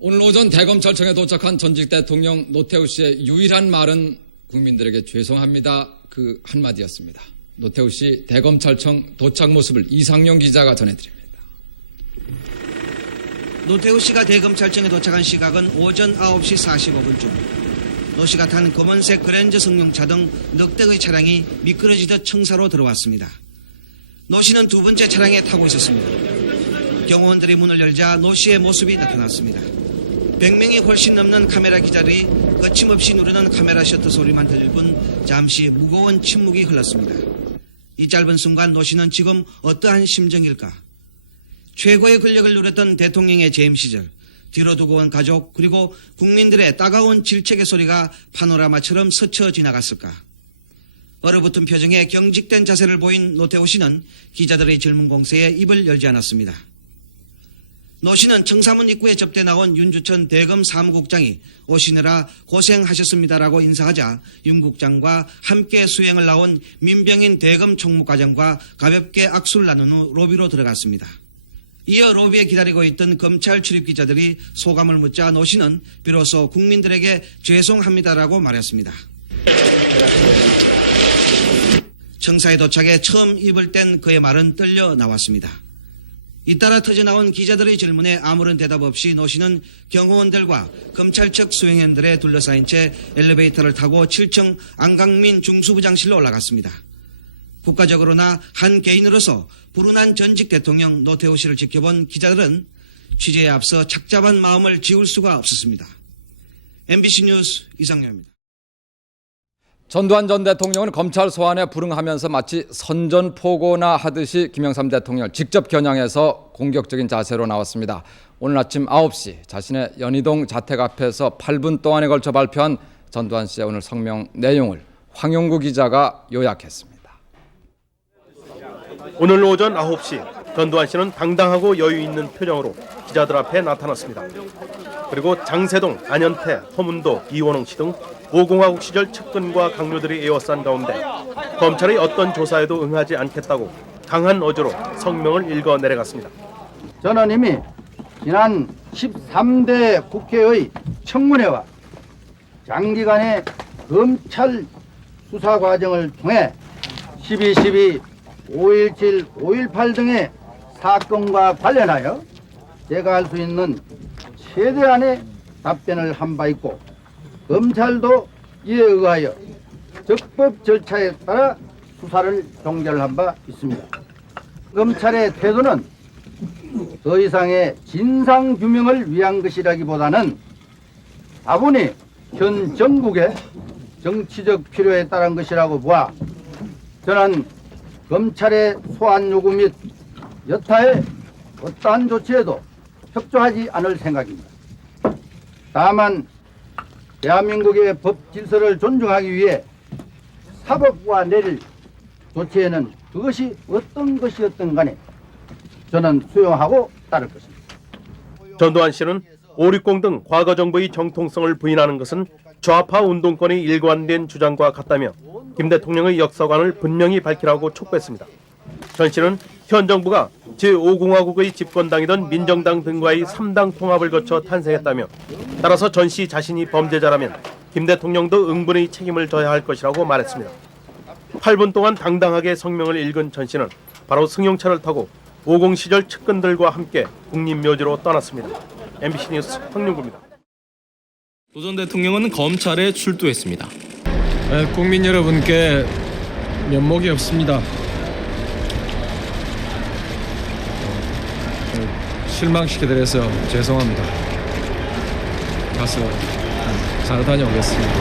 오늘 오전 대검찰청에 도착한 전직 대통령 노태우 씨의 유일한 말은 국민들에게 죄송합니다. 그 한마디였습니다. 노태우 씨 대검찰청 도착 모습을 이상용 기자가 전해드립니다. 노태우 씨가 대검찰청에 도착한 시각은 오전 9시 45분쯤. 노 씨가 탄 검은색 그랜저 승용차 등 넉 대의 차량이 미끄러지듯 청사로 들어왔습니다. 노 씨는 두 번째 차량에 타고 있었습니다. 경호원들이 문을 열자 노 씨의 모습이 나타났습니다. 100명이 훨씬 넘는 카메라 기자들이 거침없이 누르는 카메라 셔터 소리만 들릴 뿐 잠시 무거운 침묵이 흘렀습니다. 이 짧은 순간 노 씨는 지금 어떠한 심정일까? 최고의 권력을 누렸던 대통령의 재임 시절, 뒤로 두고 온 가족, 그리고 국민들의 따가운 질책의 소리가 파노라마처럼 스쳐 지나갔을까? 얼어붙은 표정에 경직된 자세를 보인 노태우 씨는 기자들의 질문 공세에 입을 열지 않았습니다. 노 씨는 청사문 입구에 접대 나온 윤주천 대검 사무국장이 오시느라 고생하셨습니다라고 인사하자 윤 국장과 함께 수행을 나온 민병인 대검 총무과장과 가볍게 악수를 나눈 후 로비로 들어갔습니다. 이어 로비에 기다리고 있던 검찰 출입 기자들이 소감을 묻자 노 씨는 비로소 국민들에게 죄송합니다라고 말했습니다. 청사에 도착해 처음 입을 뗀 그의 말은 떨려 나왔습니다. 잇따라 터져나온 기자들의 질문에 아무런 대답 없이 노 씨는 경호원들과 검찰 측 수행원들에 둘러싸인 채 엘리베이터를 타고 7층 안강민 중수부장실로 올라갔습니다. 국가적으로나 한 개인으로서 불운한 전직 대통령 노태우 씨를 지켜본 기자들은 취재에 앞서 착잡한 마음을 지울 수가 없었습니다. MBC 뉴스 이상렬입니다. 전두환 전 대통령은 검찰 소환에 불응하면서 마치 선전포고나 하듯이 김영삼 대통령을 직접 겨냥해서 공격적인 자세로 나왔습니다. 오늘 아침 9시 자신의 연희동 자택 앞에서 8분 동안에 걸쳐 발표한 전두환 씨의 오늘 성명 내용을 황용구 기자가 요약했습니다. 오늘 오전 9시 전두환 씨는 당당하고 여유 있는 표정으로 기자들 앞에 나타났습니다. 그리고 장세동, 안현태, 허문도, 이원홍 씨 등 5공화국 시절 측근과 강요들이 에워싼 가운데 검찰의 어떤 조사에도 응하지 않겠다고 강한 어조로 성명을 읽어 내려갔습니다. 저는 이미 지난 13대 국회의 청문회와 장기간의 검찰 수사 과정을 통해 12.12, 5.17, 5.18 등의 사건과 관련하여 제가 할 수 있는 최대한의 답변을 한 바 있고 검찰도 이에 의하여 적법 절차에 따라 수사를 종결한 바 있습니다. 검찰의 태도는 더 이상의 진상규명을 위한 것이라기보다는 다분히 현 정국의 정치적 필요에 따른 것이라고 보아 저는 검찰의 소환 요구 및 여타의 어떠한 조치에도 협조하지 않을 생각입니다. 다만 대한민국의 법 질서를 존중하기 위해 사법부가 내릴 조치에는 그것이 어떤 것이었든 간에 저는 수용하고 따를 것입니다. 전두환 씨는 5.60 등 과거 정부의 정통성을 부인하는 것은 좌파 운동권의 일관된 주장과 같다며 김 대통령의 역사관을 분명히 밝히라고 촉구했습니다. 전 씨는 현 정부가 제5공화국의 집권당이던 민정당 등과의 3당 통합을 거쳐 탄생했다며 따라서 전 씨 자신이 범죄자라면 김 대통령도 응분의 책임을 져야 할 것이라고 말했습니다. 8분 동안 당당하게 성명을 읽은 전 씨는 바로 승용차를 타고 50 시절 측근들과 함께 국립묘지로 떠났습니다. MBC 뉴스 황용구입니다. 노 전 대통령은 검찰에 출두했습니다. 국민 여러분께 면목이 없습니다. 실망시켜드려서 죄송합니다. 가서 잘 다녀오겠습니다.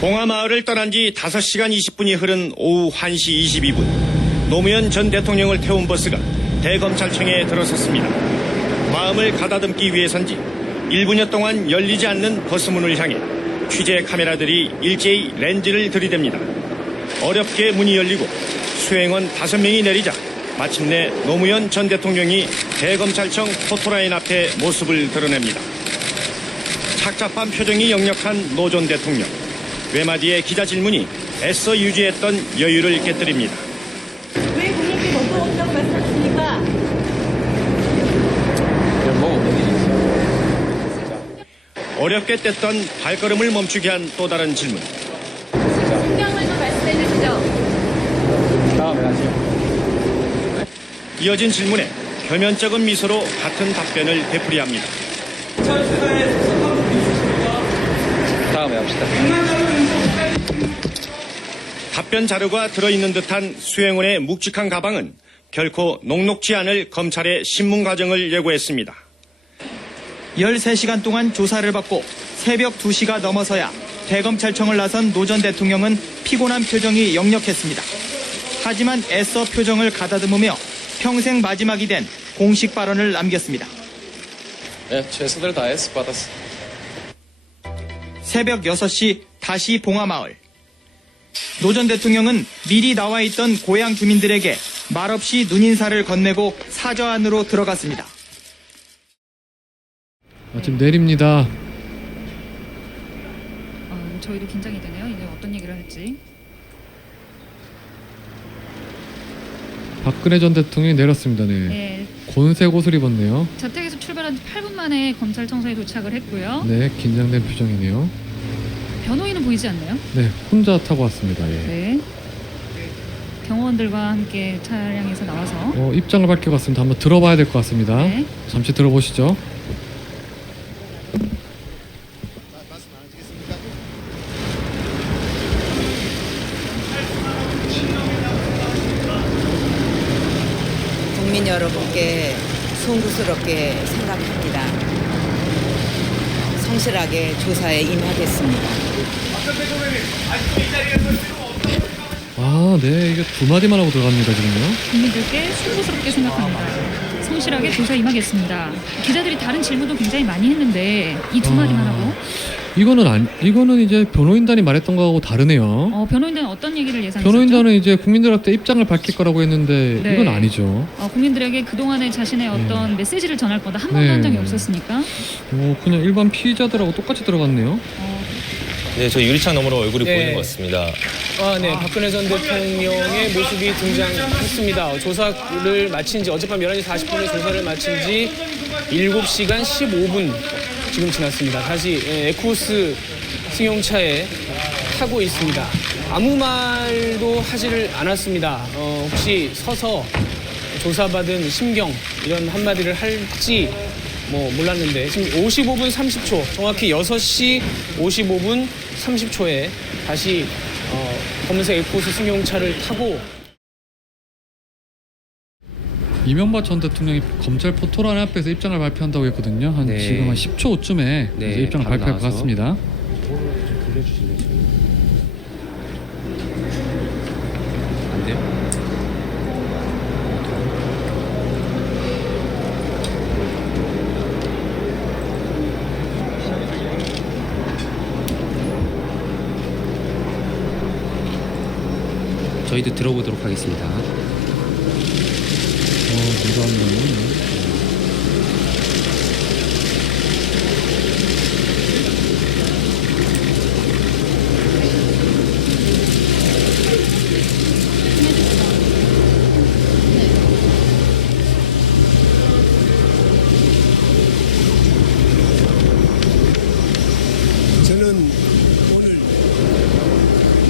봉하마을을 떠난 지 5시간 20분이 흐른 오후 1시 22분 노무현 전 대통령을 태운 버스가 대검찰청에 들어섰습니다. 마음을 가다듬기 위해서인지 1분여 동안 열리지 않는 버스문을 향해 취재 카메라들이 일제히 렌즈를 들이댑니다. 어렵게 문이 열리고 수행원 5명이 내리자 마침내 노무현 전 대통령이 대검찰청 포토라인 앞에 모습을 드러냅니다. 착잡한 표정이 역력한 노 전 대통령. 외마디의 기자 질문이 애써 유지했던 여유를 깨뜨립니다. 왜 국민들이 못 들어온다고 말씀하십니까? 면목 어렵게 뗐던 발걸음을 멈추게 한 또 다른 질문. 신경을 좀 말씀해 주시죠. 다음에 하죠. 이어진 질문에 표면적인 미소로 같은 답변을 되풀이합니다. 다음에 합시다. 답변 자료가 들어있는 듯한 수행원의 묵직한 가방은 결코 녹록지 않을 검찰의 신문 과정을 예고했습니다. 13시간 동안 조사를 받고 새벽 2시가 넘어서야 대검찰청을 나선 노 전 대통령은 피곤한 표정이 역력했습니다. 하지만 애써 표정을 가다듬으며 평생 마지막이 된 공식 발언을 남겼습니다. 네, 최선을 다해서 받았어. 새벽 6시 다시 봉화마을. 노 전 대통령은 미리 나와 있던 고향 주민들에게 말없이 눈인사를 건네고 사저 안으로 들어갔습니다. 지금 내립니다. 저희도 긴장이 되네요. 이제 어떤 얘기를 할지. 박근혜 전 대통령이 내렸습니다. 네. 네, 곤색 옷을 입었네요. 자택에서 출발한 지 8분 만에 검찰청사에 도착을 했고요. 네, 긴장된 표정이네요. 변호인은 보이지 않나요? 네, 혼자 타고 왔습니다. 예. 네. 경호원들과 함께 차량에서 나와서 입장을 밝혀갔습니다. 한번 들어봐야 될 것 같습니다. 네. 잠시 들어보시죠. 국민 여러분께 송구스럽게 생각합니다. 성실하게 조사에 임하겠습니다. 아, 네, 이게 두 마디만 하고 들어갑니다, 지금요. 국민들께 송구스럽게 생각합니다. 성실하게 조사 임하겠습니다. 기자들이 다른 질문도 굉장히 많이 했는데 이 두 마디만 하고 이거는 이제 변호인단이 말했던 거하고 다르네요. 변호인단은 어떤 얘기를 예상했었죠? 변호인단은 이제 국민들한테 입장을 밝힐 거라고 했는데 네. 이건 아니죠. 국민들에게 그동안의 자신의 어떤 메시지를 전할 거다 한 번도 한 적이 없었으니까 그냥 일반 피의자들하고 똑같이 들어갔네요. 네, 저 유리창 너머로 얼굴이 보이는 것 같습니다. 네, 박근혜 전 대통령의 모습이 등장했습니다. 조사를 마친 지 어젯밤 11시 40분에 조사를 마친 지 7시간 15분 지금 지났습니다. 다시 에코스 승용차에 타고 있습니다. 아무 말도 하지를 않았습니다. 혹시 서서 조사받은 심경 이런 한마디를 할지 몰랐는데 지금 55분 30초 정확히 6시 55분 30초에 다시 검은색 에코스 승용차를 타고 이명박 전 대통령이 검찰 포토란 앞에서 입장을 발표한다고 했거든요. 지금 한 10초 후쯤에 이제 입장을 발표할 것 같습니다. 안 돼요? 저희도 들어보도록 하겠습니다. 저는 오늘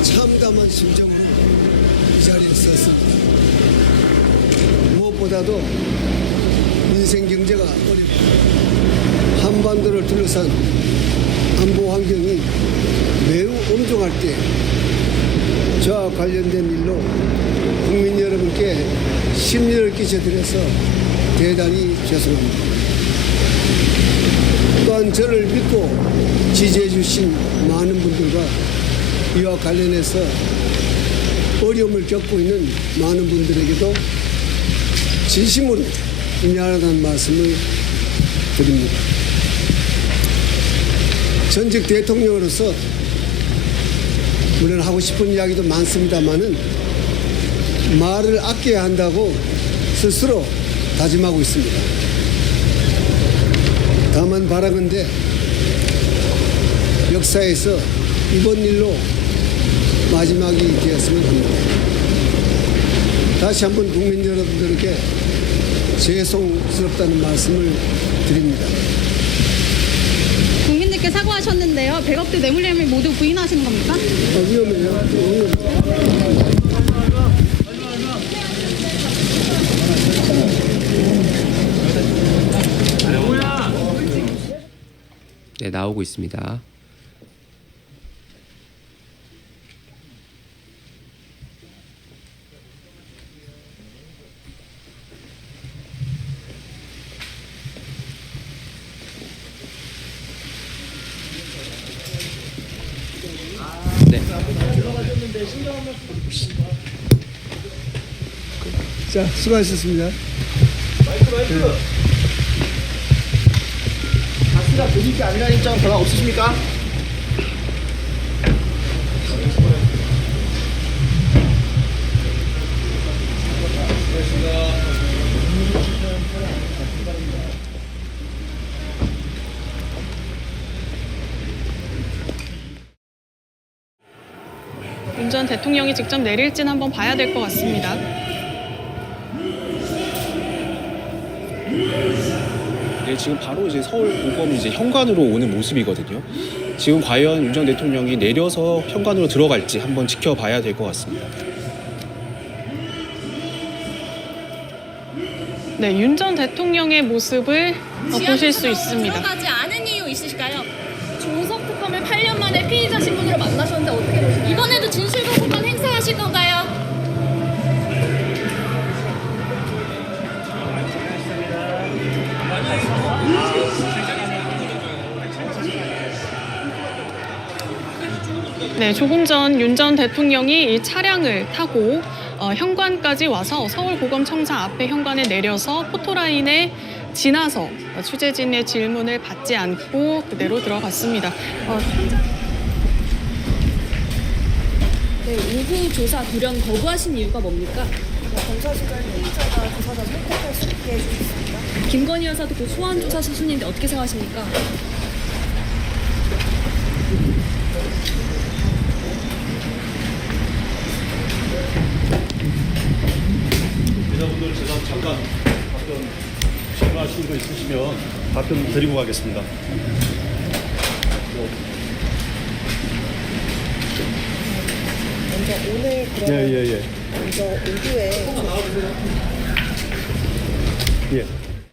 참담한 심정으로 이 자리에 섰습니다. 무엇보다도 민생 경제가 어렵고 한반도를 둘러싼 안보 환경이 매우 엄중할 때 저와 관련된 일로 국민 여러분께 심려를 끼쳐드려서 대단히 죄송합니다. 또한 저를 믿고 지지해 주신 많은 분들과 이와 관련해서 어려움을 겪고 있는 많은 분들에게도 진심으로 미안하다는 말씀을 드립니다. 전직 대통령으로서 물론 하고 싶은 이야기도 많습니다만은 말을 아껴야 한다고 스스로 다짐하고 있습니다. 다만 바라건대 역사에서 이번 일로 마지막이 되었으면 합니다. 다시 한번 국민 여러분들에게 죄송스럽다는 말씀을 드립니다. 국민들께 어저께 사과하셨는데요. 백억대 뇌물 혐의 모두 부인하시는 겁니까? 네, 나오고 있습니다. 네. 자, 수고하셨습니다. 가스가 본인께 아니라는 입장은 변화 없으십니까? 윤 전 대통령이 직접 내릴지는 한번 봐야 될 것 같습니다. 네, 지금 바로 이제 서울 고검 이제 현관으로 오는 모습이거든요. 지금 과연 윤 전 대통령이 내려서 현관으로 들어갈지 한번 지켜봐야 될 것 같습니다. 네, 윤 전 대통령의 모습을 보실 수 있습니다. 들어가지 않은 이유 있으실까요? 조석 특검을 8년 만에 피의자 신분으로 만나셨는데 어떻게 보시나요? 이번에도 진실거부권 행사하실 건가요? 네, 조금 전 윤 전 대통령이 이 차량을 타고 현관까지 와서 서울고검청사 앞에 현관에 내려서 포토라인에 지나서 취재진의 질문을 받지 않고 그대로 들어갔습니다. 네, 오후 조사 돌연 거부하신 이유가 뭡니까? 검사실은 피의자가 조사자 선택할 수 있게 해주겠습니다. 김건희 여사도 그 소환 조사 수순인데 어떻게 생각하십니까? 기자분들 제가 잠깐 답변 질문하시는 거 있으시면 답변 드리고 가겠습니다. 먼저 오늘 그럼 예. 먼저 오후에 예.